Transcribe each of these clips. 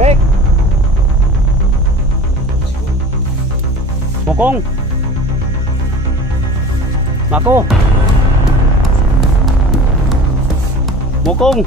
Break! Mokong! Mako! Mokong!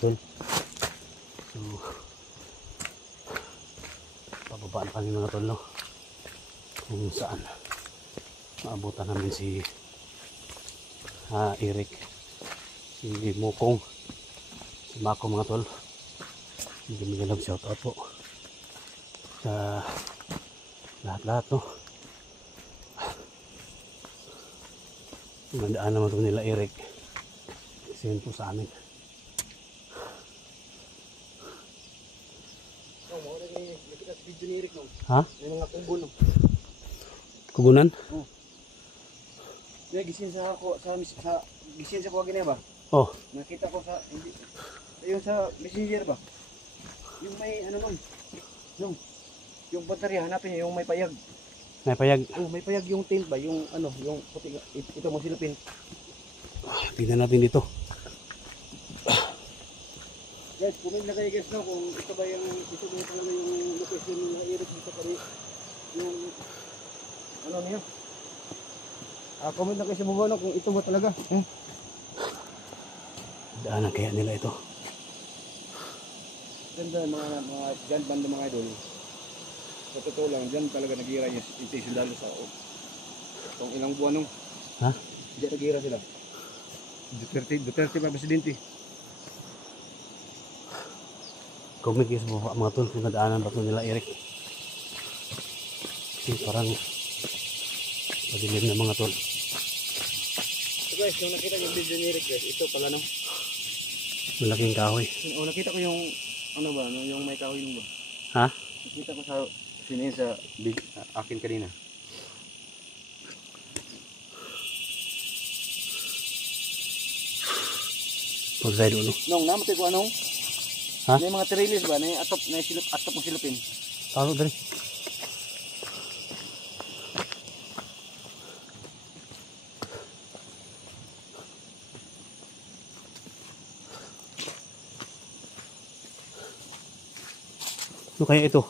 Tol. So, pababa na kami mga tol, no? Kung saan maabutan namin si Eric, si Mokong, si Mako mga tol. Hindi magalang shout out po sa lahat-lahat, no? Mandaan naman ito nila Eric kasi yun po sa amin. Ha? May mga kugon. Kugunan? Oo. Yeah, gisin sa ako sa gisin sa ko gani ba? Oh. Nakita ko sa yung sa messenger ba? Yung may ano nun. Yung baterya hanapin niyo yung may payag. May payag. Oh, may payag yung tent ba? Yung ano, yung puti ito mo silupin. Tingnan natin dito. Guys, comment na kayo guys no kung ito ba yung ito ba talaga yung location na Eric dito pa rin. Yung ano niya. Comment na kayo sa baba no kung ito ba talaga. Daanan kaya nila ito. Ganda mga dyan banda mga idol. Sa totoo lang, dyan talaga nagira yung sundalo sa itong ilang buwan nung. Ha? Diyan nagira sila. Duterte pa presidente. Comment kayo sa baba mga tol kung nadaanan ba ito nila Eric. Kasi parang madilim na mga tol. So guys, yung nakita yung video ni Eric guys, ito pala no. Malaking kahoy. Nakita ko yung ano ba, no, yung may kahoy mo ba? Ha? Nakita ko sa sinin sa akin kanina. Pag-side ulo. Nung namatay ko anong? Ha? May mga trellis ba? Na atop mo silupin. Talo dari. Ano kaya ito?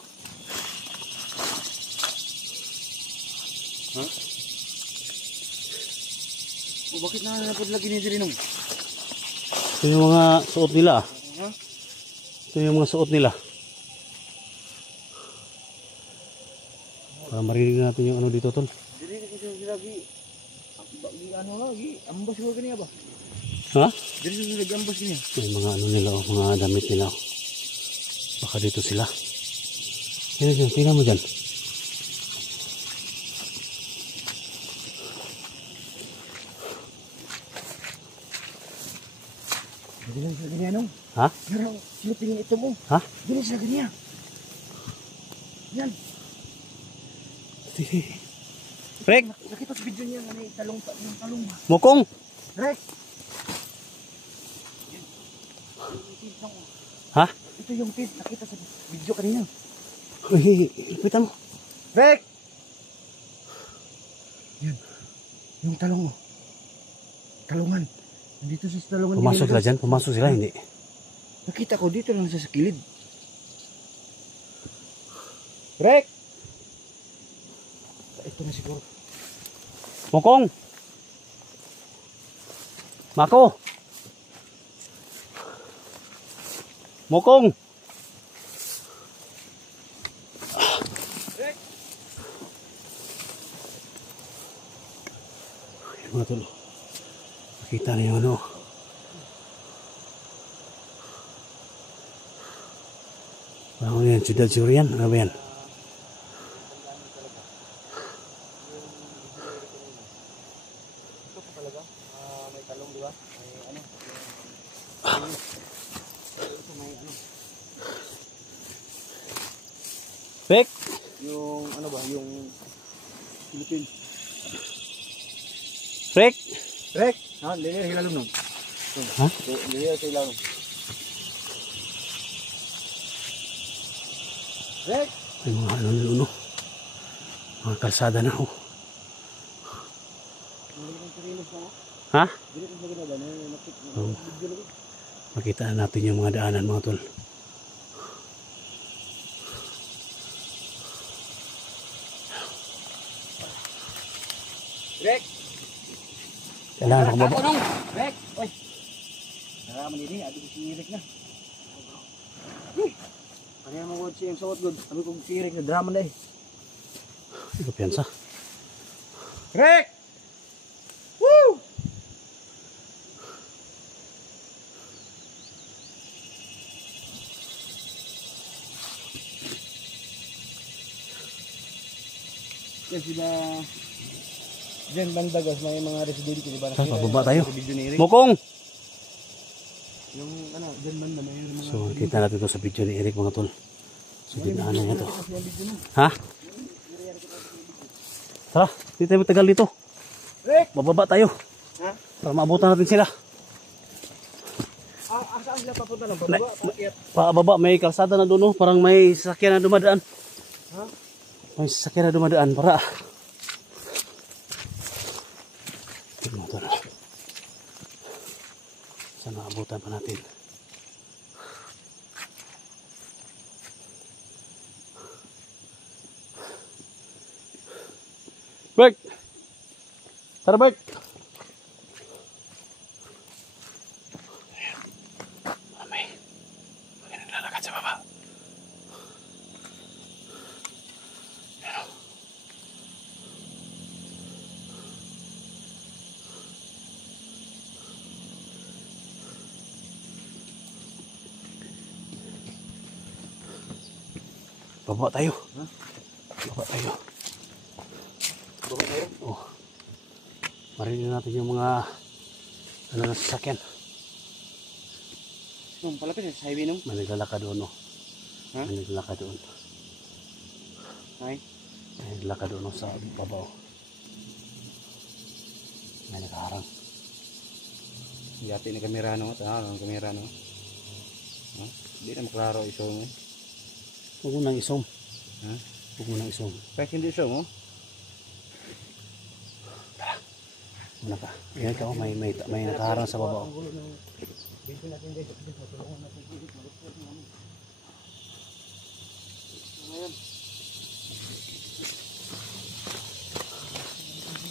Ha? O bakit nakapod lagi ni diri nung? Ito yung mga suot nila. Ha? Ito yung mga suot nila. Para marinig natin yung ano dito tol. Dili ko sila lagi ano lagi ambos ko kaniya ba? Ha? Dili sila lagi ambos kaniya. May mga ano nila, mga damit nila. Baka dito sila. Yan, tingnan mo dyan. Dili sila kaniya nung. Ha? Pero silupin ito mo. Ha? Dili sila kaniya. Yan. Rek! Nakita sa video niya nga talong ba? Mokong! Rek! Ha? Ito yung tent. Nakita sa video kanina. Uy, ipitan mo. Rek! Yan. Yung talong mo. Talungan. Nandito sa talungan. Pumasok sila dyan? Pumasok sila? Hindi. Nakita ko dito lang sa kilid. Rek! Ito na siguro. Mokong! Mako! Mokong! Ayun mga tol. Makita niyo ano. Ano yan? Ciudad Surian? Ano ba yan? Ito po talaga. May talong, di ba? May ano. Ito may ano. Pek! Yung ano ba? Yung Philippines. Pek! Rek! Ha? Lilir hilalong nun. Ha? Lilir sa hilalong. Rek! May mga ano no. Mga kalsada na oh. Ha? Makita na natin yung mga daanan mga tol. Rek! Kailangan ako baba. Rek! Oy! Naraman ini, ati ko si Rick na. Ano yung mga siya yung sawat good? Sabi ko si Rick na drama na eh. Hindi ko piyansa. Rek! Woo! Yes, diba? Diyan banda guys, may mga residente, diba? Saan, pababa tayo? Video ni Eric. Mokong! Yung ano, diyan banda may mga... So, kita natin ito sa video ni Eric mga tol. So, dinaanan niya ito. Ha? Tara, hindi tayo matagal dito. Rick! Bababa tayo. Ha? Para maabutan natin sila. Saan sila papunta ng bababa? Paakyat? Pababa, may kalsada na doon. Oh. Parang may sasakyan na dumadaan. Ha? May sasakyan na dumadaan para... Tignan mo ito na. Saan maabutan pa natin? Bek! Tara, Bek! May naglalakad sa baba. Baba tayo. Ha? Baba tayo. Baba tayo? Oh. Marinig natin yung mga ano na sasakyan. Nung palapit sa highway nung? May naglalakad doon. Oh. Ha? May naglalakad doon. Ay? May naglalakad doon oh, sa babaw. May nakaharang. Yati ni kamera no? Tanaw ng kamera no? Ha? Hindi na maklaro iso mo. Huwag mo nang isom. Ha? Huwag mo nang isom. Kahit hindi iso mo? Muna ka. Yan ka, oh, may nakaharang sa babaw.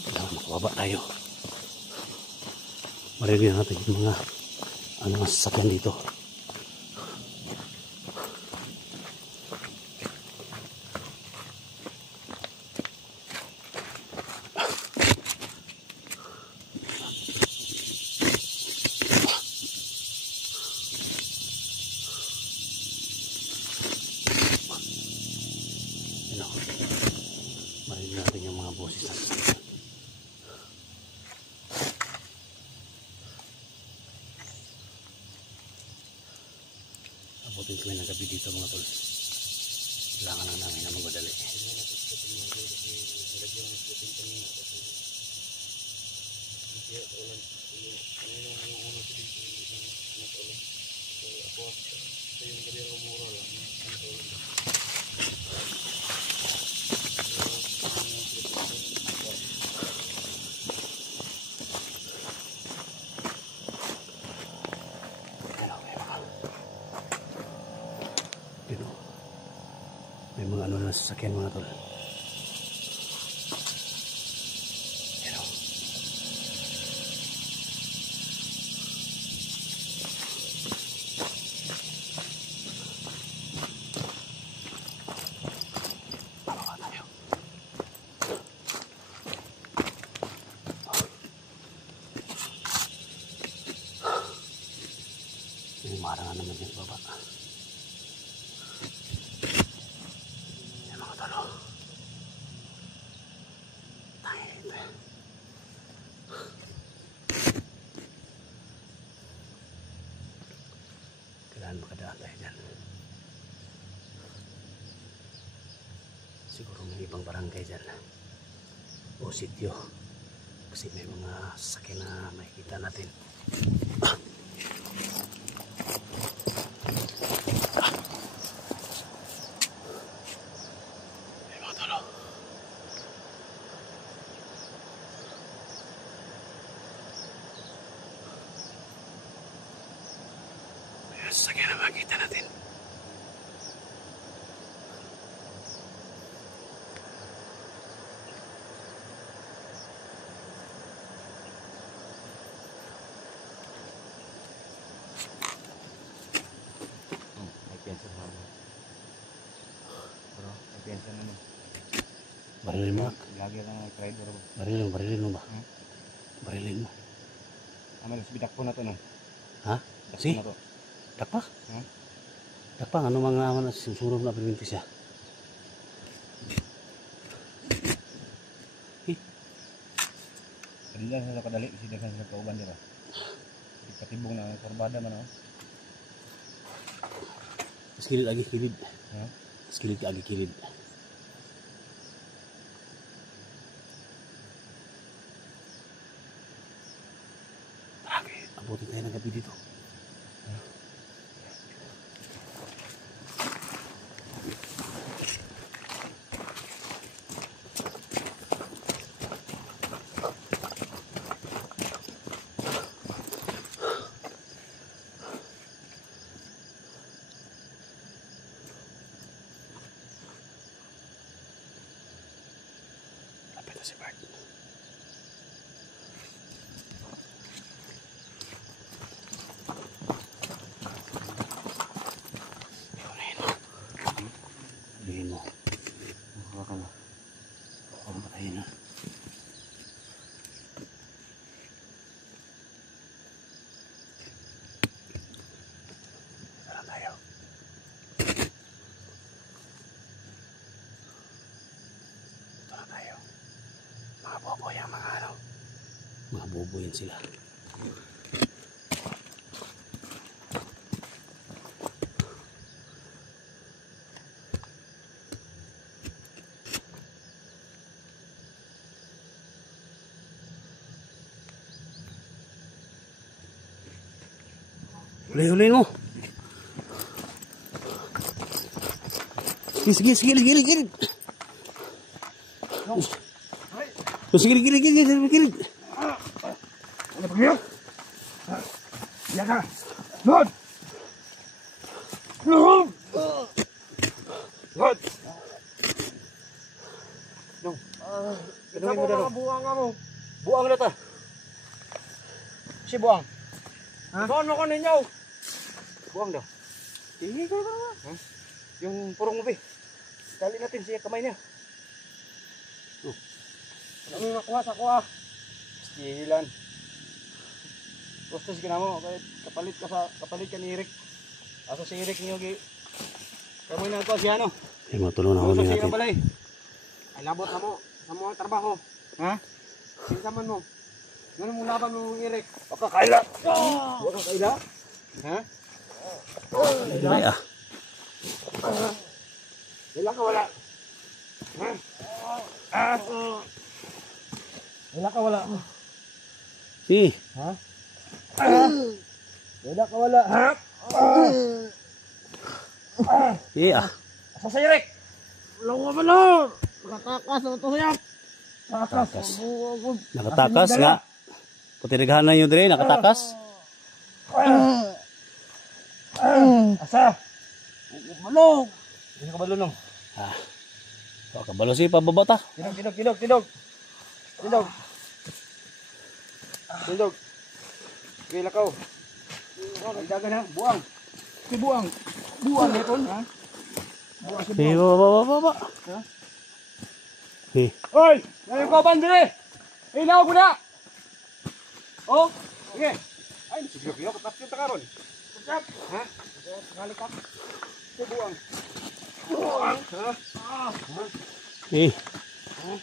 Kailangan makababa tayo. Marinig natin yung mga ano nga sasakyan dito. Marinig natin yung mga boses na sasakyan. Abutin kami ng gabi dito mga tol. Kailangan lang namin na magmadali. May mga ano na sasakyan mga tol. Pero Umara nga naman yung baba. Yan mga talo. Tangit. Kailangan makadaan tayo dyan. Siguro may ibang barangay dyan. O sityo. Kasi may mga sasakyan na makikita natin. Sasakyan na makikita natin. May pensa naman. Bro, may pensa naman. Barilin mo. Lagi lang ang driver ko. Barilin mo ba? Barilin mo. Amal, bidak po na to no? Ha? Si? Na to. Dakpa? Ha? Dakpa, ano mga naman na susurog na pilinti siya? Kanila sa kadali, sila sa kauban di ba? Patibong na ang korbada man ako. Kilid lagi, kilid. Ha? Kilid lagi, kilid. Okay, abutin tayo ng gabi dito. Lapit na si Bart. Hulihin mo. Hawakan mo. Huwag matayin na. Tara tayo. Tara tayo. Mga boboy ang mga ano. Mga boboy sila. Hulihin mo. Sige, gilid. Sige, gilid. Ano ba kayo? Yan ka! Lord! Lord! Lord! Dong. Gano'n mo dalo. Buang nga mo. Buang na ta. Si buang. Ha? Doon ako ninyo. Buang daw. Tingin ka ba? Ha? Yung purong mo, be. Dali natin siya kamay niya. Ano mo nakuha sa kuha? Stilan. Gusto sige na mo, kapalit ka ni Eric. Aso si Eric niyo gi. Kamoy na ko siya no. Ay, matulong na huli natin. Ay labot na mo, sa mo ang trabaho. Ha? Sinsaman mo. Ngano mo laban mo Eric? Waka kaila. Waka kaila? Ha? Ay, ah. Wala ka wala. Ha? Wala ka wala. Si. Ha? Wala ka wala. Ha? Si, ah. Asa si Eric? Wala ka wala. Nakatakas na ito siya. Nakatakas. Nakatakas nga. Putirighan na yun rin, nakatakas. Asa? Balong. Hindi ka balong no? Ah. So, kabalo si pababata. Tidog. Okay, lakaw. Dagan ha, buang. Si buang. Buang ito, ha? Buang si Si, buang. baba. Ha? Si. Hoy! Ngayon ko bandire! Ilaw ko na! Oh! Sige! Ay, Ay, sige kayo, kapat yung takaron. Kap, ha? Ngalikap. Buang. Ha? Eh.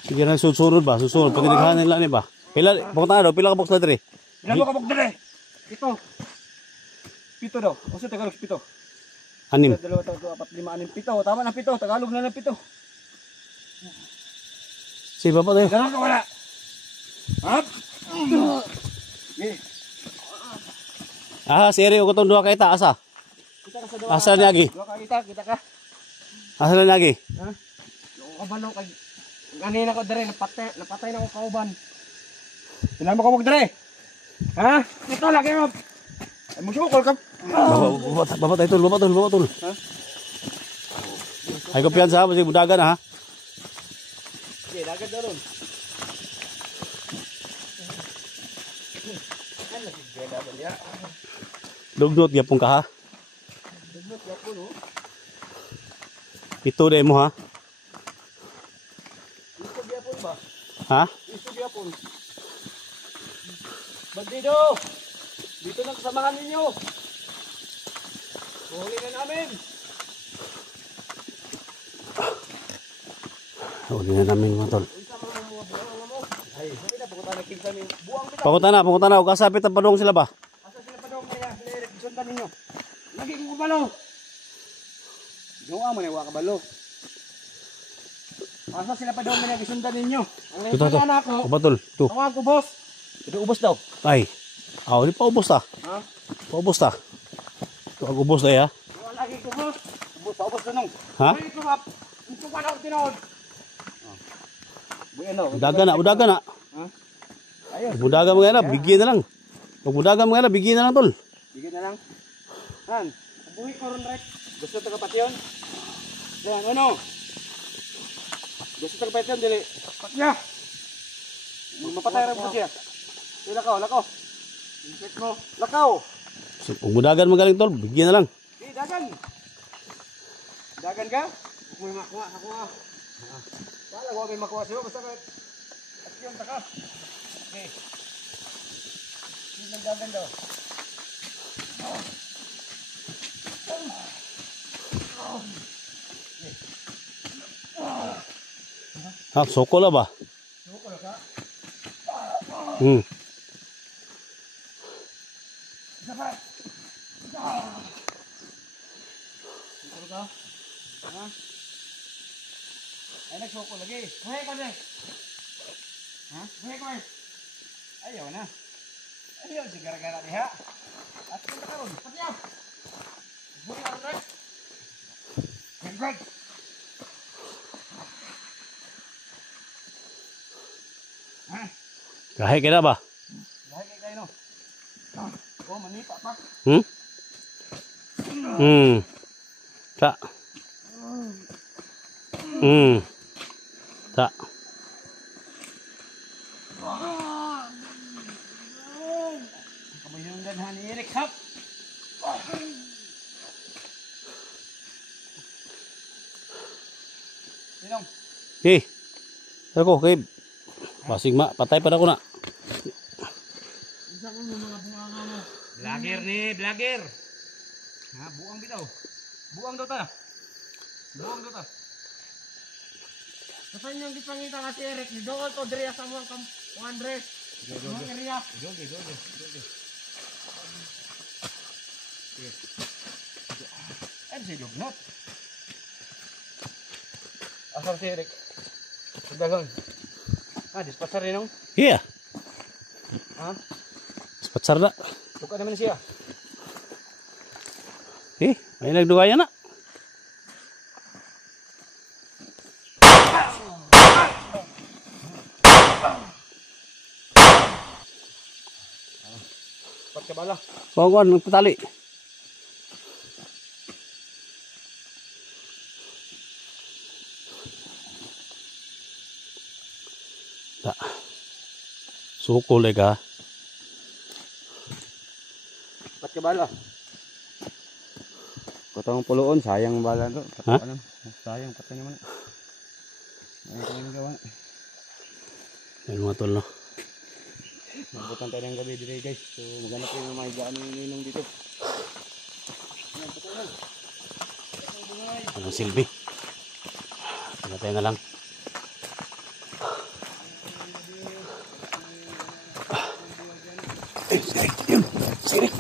Sige na susunod ba? Susunod. Pag naghahan nila ni ba? Pila, pakunta daw, pila ka box na diri? Ilan mo kabog dire? Pito. Pito daw. O sa Tagalog, pito. Anim. Dalawa, tatlo, apat, lima, anim, pito. Tama na pito. Tagalog na ng pito. Si baba tayo. Ganun ka wala. Hap! Si Eri, ko itong duha ka ita. Asa? Kita ka sa dawa. Asa na lagi? Dua ka kita ka. Asa na lagi? Ha? Yung kabalo kay ganina ko dire napatay na ko kauban. Ilan mo kabog dire? Ha? Ito lagi mo. Ay mo sukol ka. Baba tayo tol, baba tol. Ha? Ay kumpiyansa ha, kasi budagan ha. Sige, dagat daw ron. Ano si Beda ba niya? Dugnot gyapon ka ha. Dugnot yapon no. Ito de mo ha. Iso yapon ba? Ha? Iso yapon. Bandido! Dito na kasamahan ninyo. Huli na namin. Huli na namin mga tol. Ay, sabi na pupunta na kinsa ni buang bitaw. Pakunta na. Huwag kasapit ang padong sila ba? Asa sila pa daw kaya sila sundan ninyo. Lagi ko kabalo. Gawa mo na wa kabalo. Asa sila pa daw kaya sundan ninyo. Ang Ito. na ako. Uba tol. Ito. Tawag ko boss. Ito ubos daw. Ay. Di pa ubos ta. Ha? Paubos ta. Ito ang ubos na ya. Gawa lagi ko boss. Ubos nung. Ha? Ay ko map. Ito pa daw tinod. Bueno. Budagan na. Ha? Ayun. Budagan mga na, bigyan na lang. Pag budagan mga na, bigyan na lang tol. Bigyan na lang. Han, buhi ko ron rek. Gusto ta kapat yon? Yan, ano? Gusto ta kapat yon dili. Patya. Mapatay ra po siya. Lakaw. Check mo. Lakaw. So, pag budagan magaling tol, bigyan na lang. Di dagan. Dagan ka? May makuha ako ah. Kala ko may makuha siya basta kahit at yun taka. Okay. Hindi dagan daw. Soko la ba? Soko la ka? Isa pa. Soko ka? Ha? Ay nagsoko lagi. Buhay ka din. Ha? Buhay ka. Ayaw na. Ayaw si gara-gara diha. At kita karon. Patiyaw. Buhay ka rin. Good. Ha? Kahit kaya ba? Lahat kayo no. Oh, manipa pa. Ta. Ta. Kamu yung ganhan ni Eric hap. Sinong? Ako, kay basig ma, patay pa na ko na. Isa mo mga bunganga mo. Vlogger ni, vlogger. Ha, buang bitaw. Buang daw ta. Kasi yung gipangita kasi Eric, ni Dool to Drea sa mga Andres. Mga area. Doge. Ay, si Dognot. Asal si Eric. Dagang. Dispatcher rin nung. Iya. Ha? Spatsar na. Tuka naman siya. May nagdugaya na. Pagkabala. Kuwan, nagpatali. Ta. Suko lega. Pagkabala. Kutong puluon, sayang bala to. Ha? Ano? Sayang patay naman. Ay, kami gawa. Yan mga tol no. Nabutan tayo ng gabi dito guys. So maghanap tayo ng mga higaan ng ninong dito. Ayan, patay na. Anong silbi? Pinatay na lang. Sirik! Sirik!